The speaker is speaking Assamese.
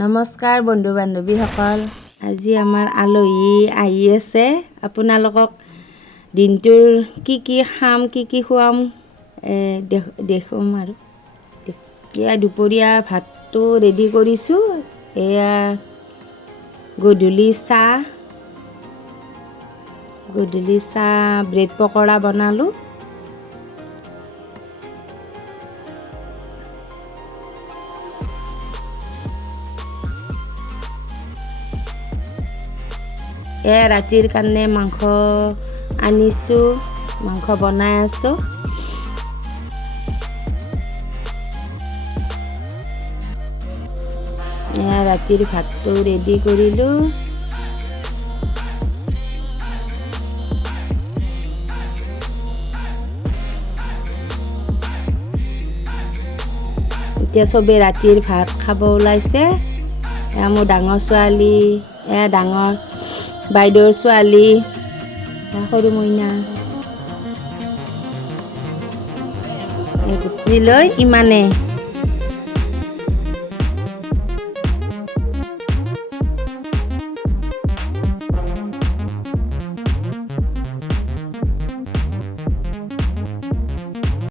নমস্কাৰ বন্ধু বান্ধৱীসকল, আজি আমাৰ আলহী আহি আছে। আপোনালোকক দিনটোৰ কি খাম কি খুৱাম দেখুৱাম আৰু এয়া দুপৰীয়া ভাতটো ৰেডি কৰিছোঁ। এয়া গধূলি চাহ ব্ৰেড পকৰা বনালোঁ। এয়া ৰাতিৰ কাৰণে মাংস আনিছোঁ, মাংস বনাই আছোঁ। এয়া ৰাতিৰ ভাতটো ৰেডি কৰিলোঁ। এতিয়া চবেই ৰাতিৰ ভাত খাব ওলাইছে। এয়া মোৰ ডাঙৰ ছোৱালী, এয়া ডাঙৰ বাইদেউৰ ছোৱালী, সৰু মইনা। এই গুটি লৈ ইমানে